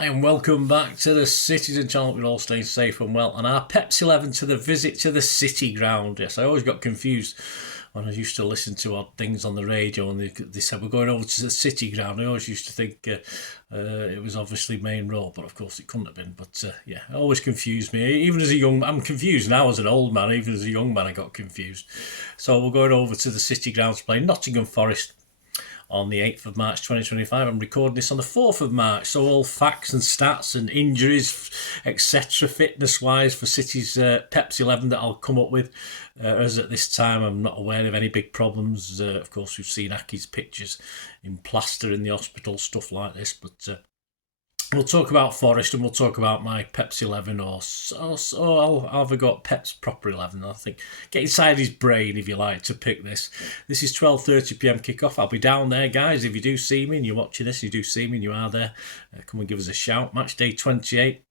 Hi and welcome back to the Citizen channel. We're all staying safe and well. And our Peps 11 to the visit to the City ground. Yes, I always got confused when I used to listen to odd things on the radio and they said we're going over to the City ground. I always used to think it was obviously Main Road, but of course it couldn't have been. But yeah, it always confused me. Even as a young, I'm confused now as an old man. Even as a young man, I got confused. So we're going over to the City ground to play Nottingham Forest on the 8th of March 2025. I'm recording this on the 4th of March, so all facts and stats and injuries, etc., fitness-wise for City's Peps 11 that I'll come up with. As at this time, I'm not aware of any big problems. Of course, we've seen Aki's pictures in plaster in the hospital, stuff like this, but we'll talk about Forest and we'll talk about my Peps 11 or I've got Peps proper 11. I think get inside his brain if you like to pick this. This is 12:30pm kickoff. I'll be down there, guys. If you do see me and you're watching this, you do see me and you are there, come and give us a shout. Match day 28.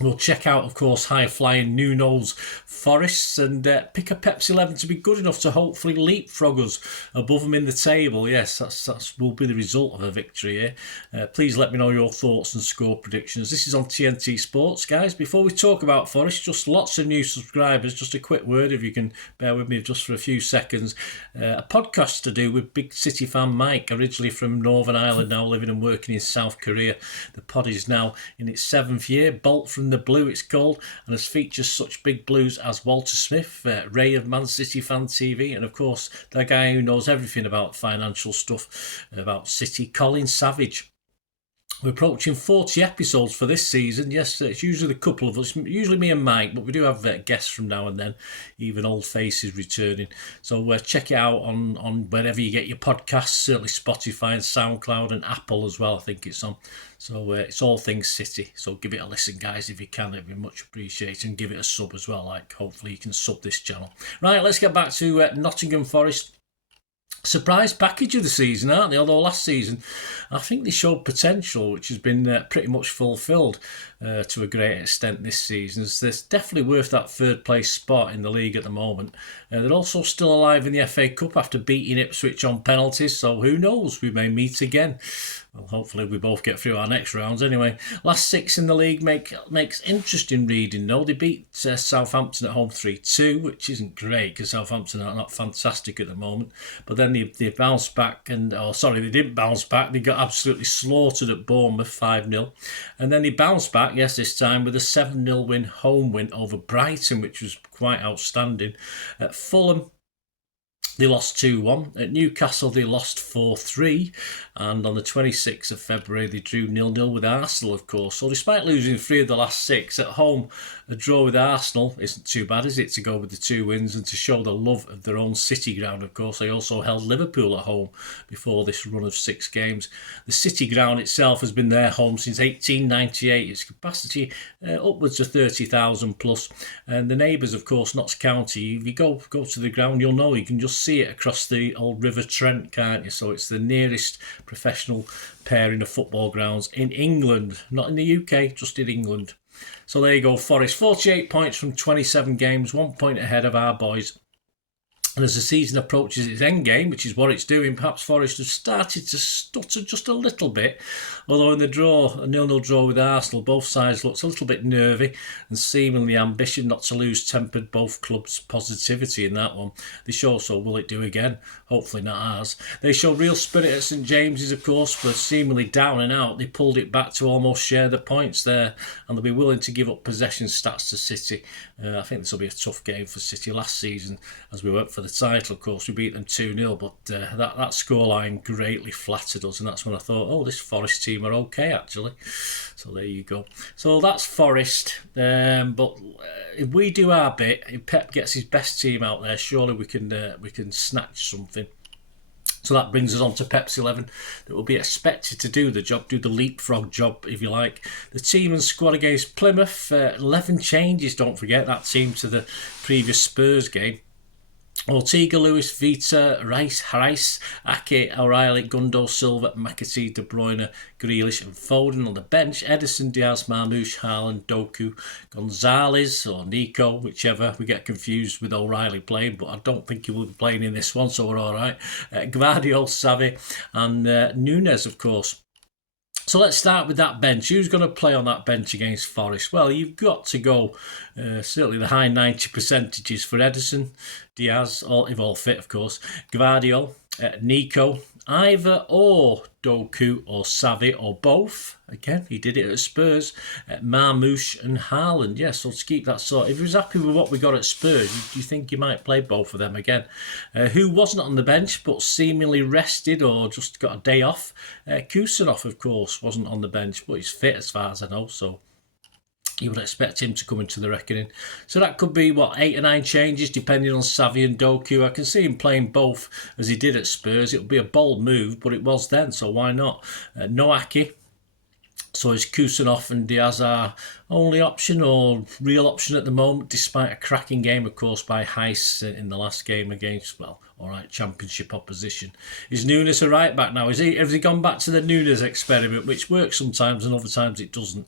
We'll check out, of course, high-flying New Knowles Forests and pick a Peps 11 to be good enough to hopefully leapfrog us above them in the table. Yes, that's will be the result of a victory here. Please let me know your thoughts and score predictions. This is on TNT Sports, guys. Before we talk about Forest, just lots of new subscribers. Just a quick word, if you can bear with me just for a few seconds. A podcast to do with big City fan Mike, originally from Northern Ireland, now living and working in South Korea. The pod is now in its 7th year. Bolt from the Blue, it's called, and has featured such big blues as Walter Smith, Ray of Man City Fan TV, and of course the guy who knows everything about financial stuff about City, Colin Savage. We're approaching 40 episodes for this season. Yes, it's usually a couple of us, usually me and Mike, but we do have guests from now and then, even old faces returning. So check it out on wherever you get your podcasts, certainly Spotify and SoundCloud and Apple as well, I think it's on. So it's all things City. So give it a listen, guys, if you can. It'd be much appreciated. And give it a sub as well. Like, hopefully you can sub this channel. Right, let's get back to Nottingham Forest. Surprise package of the season, aren't they? Although last season, I think they showed potential, which has been pretty much fulfilled to a great extent this season. They're definitely worth that third place spot in the league at the moment. They're also still alive in the FA Cup after beating Ipswich on penalties, so who knows, we may meet again. Well, hopefully we both get through our next rounds anyway. Last 6 in the league makes interesting reading, though. They beat Southampton at home 3-2, which isn't great because Southampton are not fantastic at the moment. But then they bounced back they didn't bounce back. They got absolutely slaughtered at Bournemouth 5-0. And then they bounced back, yes, this time with a 7-0 home win over Brighton, which was quite outstanding. At Fulham, they lost 2-1. At Newcastle, they lost 4-3. And on the 26th of February, they drew 0-0 with Arsenal, of course. So despite losing 3 of the last 6, at home, a draw with Arsenal isn't too bad, is it, to go with the 2 wins and to show the love of their own City ground, of course. They also held Liverpool at home before this run of 6 games. The City ground itself has been their home since 1898. Its capacity upwards of 30,000 plus. And the neighbours, of course, Notts County, if you go to the ground, you'll know you can just see it across the old River Trent, can't you? So it's the nearest professional pairing of football grounds in England, not in the UK, just in England. So there you go, Forest, 48 points from 27 games, 1 point ahead of our boys. And as the season approaches its end game, which is what it's doing, perhaps Forest have started to stutter just a little bit. Although in the draw, a 0-0 draw with Arsenal, both sides looked a little bit nervy and seemingly ambition not to lose tempered both clubs' positivity in that one. They show so will it do again? Hopefully not ours. They showed real spirit at St James's, of course, but seemingly down and out. They pulled it back to almost share the points there, and they'll be willing to give up possession stats to City. I think this will be a tough game for City. Last season, as we went for the title, of course, we beat them 2-0, but that scoreline greatly flattered us, and that's when I thought, oh, this Forest team are okay, actually. So there you go. So that's Forest, but if we do our bit, if Pep gets his best team out there, surely we can snatch something. So that brings us on to Peps 11 that will be expected to do the job, do the leapfrog job, if you like. The team and squad against Plymouth, 11 changes, don't forget, that team to the previous Spurs game. Ortega, Lewis, Vita, Rice, Harris, Ake, O'Reilly, Gundo, Silva, McAtee, De Bruyne, Grealish and Foden. On the bench, Edison, Diaz, Marmoush, Haaland, Doku, Gonzalez or Nico, whichever. We get confused with O'Reilly playing, but I don't think he will be playing in this one, so we're all right. Gvardiol, Savi and Nunes, of course. So let's start with that bench. Who's going to play on that bench against Forest? Well, you've got to go certainly the high 90 percentages for Ederson, Diaz, if all fit, of course, Gvardiol, Nico, either or Doku or Savi or both. Again, he did it at Spurs, Marmoush and Haaland. Yeah, so to keep that sort. If he was happy with what we got at Spurs, do you think he might play both of them again? Who wasn't on the bench but seemingly rested or just got a day off? Kusanov, of course, wasn't on the bench, but he's fit as far as I know, so you would expect him to come into the reckoning. So that could be, 8 or 9 changes, depending on Savi and Doku. I can see him playing both as he did at Spurs. It would be a bold move, but it was then, so why not? No Aki. So is Kusanov and Diaz our only option or real option at the moment, despite a cracking game, of course, by Heiss in the last game against, Championship opposition. Is Nunes a right back now? Has he gone back to the Nunes experiment, which works sometimes and other times it doesn't?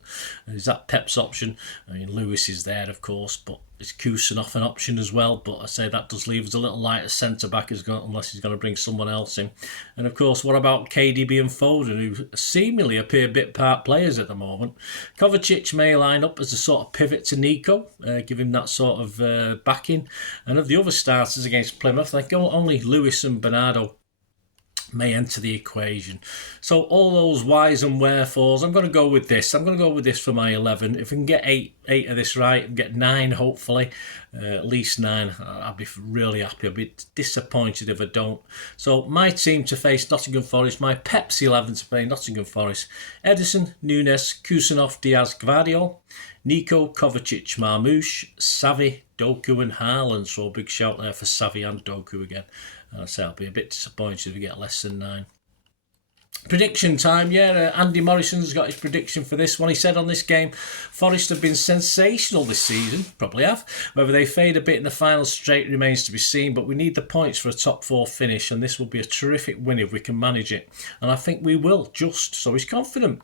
Is that Peps' option? I mean, Lewis is there, of course, but is Kusanov an option as well? But I say that does leave us a little light at centre-back unless he's going to bring someone else in. And, of course, what about KDB and Foden, who seemingly appear bit part players at the moment? Kovacic may line up as a sort of pivot to Nico, give him that sort of backing. And of the other starters against Plymouth, only Lewis and Bernardo may enter the equation. So all those whys and wherefores, I'm going to go with this. I'm going to go with this for my 11. If we can get eight of this right, and get 9 hopefully, at least 9, I'll be really happy. I'll be disappointed if I don't. So my team to face Nottingham Forest, my Peps 11 to play Nottingham Forest: Ederson, Nunes, Kusanov, Diaz, Gvardiol, Nico, Kovacic, Marmoush, Savi, Doku and Haaland. So a big shout there for Savi and Doku again. I say I'll be a bit disappointed if we get less than 9. Prediction time, Andy Morrison's got his prediction for this one. He said on this game, Forest have been sensational this season, probably have. Whether they fade a bit in the final straight remains to be seen, but we need the points for a top 4 finish, and this will be a terrific win if we can manage it. And I think we will, so he's confident.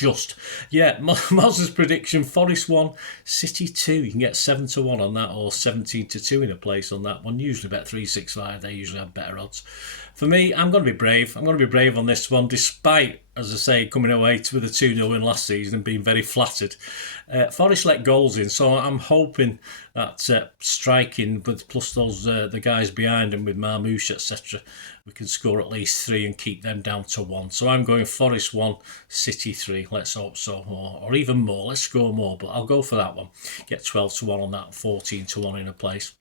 Moz's prediction: Forest 1, City 2. You can get 7-1 on that, or 17-2 in a place on that one. Usually bet 365. They usually have better odds. For me, I'm going to be brave. I'm going to be brave on this one, despite, as I say, coming away with a 2-0 win last season and being very flattered. Forest let goals in, so I'm hoping that striking, but plus those the guys behind him with Marmoush, etc., we can score at least 3 and keep them down to 1. So I'm going Forest 1, City 3. Let's hope so, or even more. Let's score more, but I'll go for that one. Get 12-1 on that, 14-1 in a place.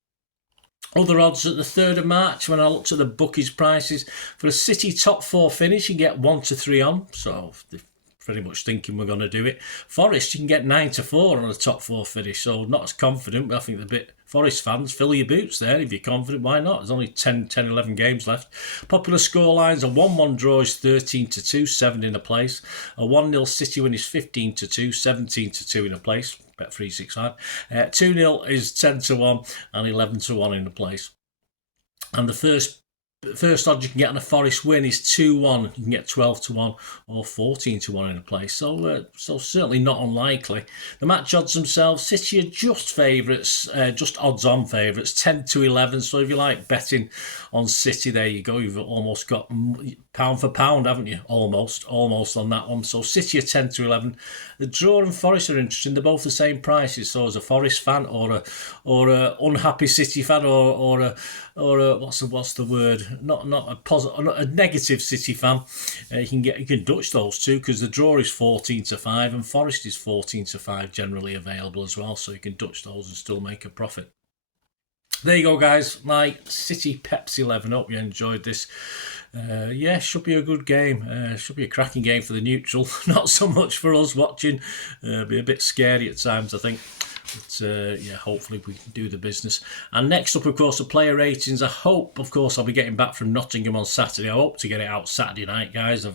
Other odds at the 3rd of March, when I looked at the bookies' prices, for a City top 4 finish, you get 1-3 on. So they're pretty much thinking we're going to do it. Forest, you can get 9-4 on a top 4 finish. So not as confident, but I think the bit Forest fans, fill your boots there. If you're confident, why not? There's only 11 games left. Popular scorelines: a 1-1 draw is 13-2, 7 in a place. A 1-0 City win is 15-2, 17-2 in a place. Bet 365. 2-0 is 10-1 and 11-1 in a place. And the first odd you can get on a Forest win is 2-1. You can get 12-1 or 14-1 in a place. So certainly not unlikely. The match odds themselves: City are just favourites, just odds-on favourites, 10-11. So if you like betting on City, there you go. You've almost got pound for pound, haven't you? Almost on that one. So City are 10-11. The draw and Forest are interesting. They're both the same prices. So as a Forest fan or a unhappy City fan or a what's the word? Not a positive, not a negative City fan. You can Dutch those two, because the draw is 14-5 and Forest is 14-5 generally available as well. So you can Dutch those and still make a profit. There you go, guys. My City Peps 11. Hope you enjoyed this. Should be a good game. Should be a cracking game for the neutral. Not so much for us watching. Be a bit scary at times, I think. But hopefully we can do the business. And next up, of course, the player ratings. I hope, of course, I'll be getting back from Nottingham on Saturday. I hope to get it out Saturday night, guys.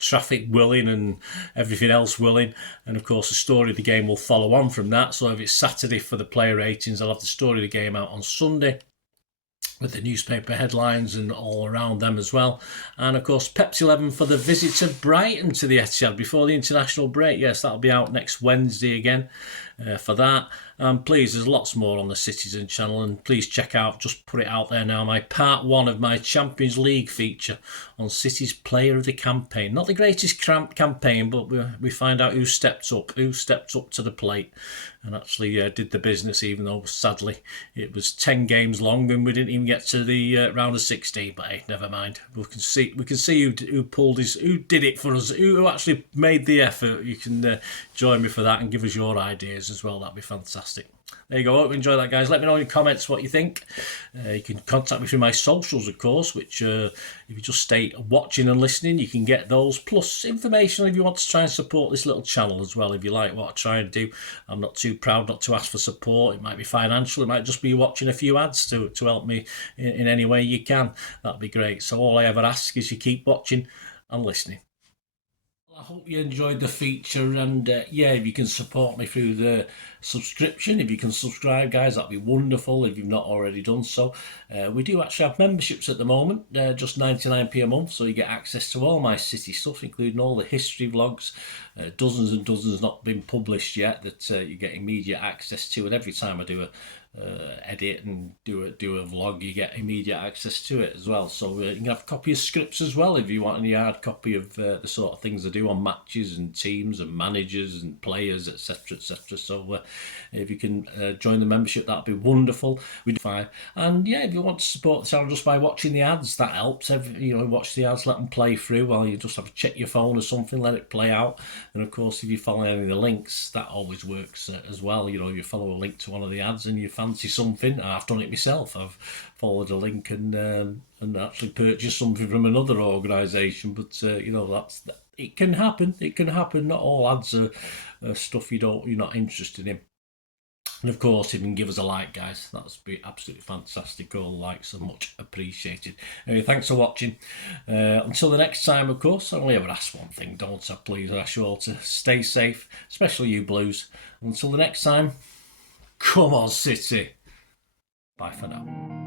Traffic willing and everything else willing. And of course, the story of the game will follow on from that. So if it's Saturday for the player ratings, I'll have the story of the game out on Sunday. with the newspaper headlines and all around them as well. And of course, Peps 11 for the visit to Brighton to the Etihad before the international break. Yes, that'll be out next Wednesday again for that. Please, there's lots more on the Citizen channel, and please check out, just put it out there now, my part 1 of my Champions League feature on City's Player of the Campaign. Not the greatest campaign, but we find out who stepped up to the plate and actually did the business, even though sadly it was 10 games long and we didn't even get to the round of 16. But hey, never mind. We can see who did it for us, who actually made the effort. You can join me for that and give us your ideas as well. That'd be fantastic. There you go. Hope you enjoy that, guys. Let me know in the comments what you think. You can contact me through my socials, of course, which if you just stay watching and listening, you can get those, plus information if you want to try and support this little channel as well. If you like what I try and do, I'm not too proud not to ask for support. It might be financial, it might just be watching a few ads to help me in any way you can. That'd be great. So all I ever ask is you keep watching and listening. I hope you enjoyed the feature, and yeah, if you can support me through the subscription, if you can subscribe, guys, that'd be wonderful if you've not already done so. We do actually have memberships at the moment, just 99p a month, so you get access to all my City stuff, including all the history vlogs, dozens and dozens not been published yet that you get immediate access to, and every time I do a edit and do a vlog, you get immediate access to it as well. So you can have a copy of scripts as well if you want any hard copy of the sort of things I do on matches and teams and managers and players, etc, etc. So if you can join the membership, that'd be wonderful. We'd fine. And yeah, if you want to support the channel just by watching the ads, that helps. Watch the ads, let them play through while you just have to check your phone or something, let it play out. And of course, if you follow any of the links, that always works as well. If you follow a link to one of the ads and you fancy something, I've done it myself. I've followed a link and actually purchased something from another organisation. But it can happen. It can happen. Not all ads are stuff you're not interested in. And of course, if you can give us a like, guys, that's be absolutely fantastic. All likes are much appreciated. Anyway, thanks for watching. Until the next time, of course, I only ever ask one thing, don't I? Please, I ask you all to stay safe, especially you Blues. Until the next time, come on, City. Bye for now.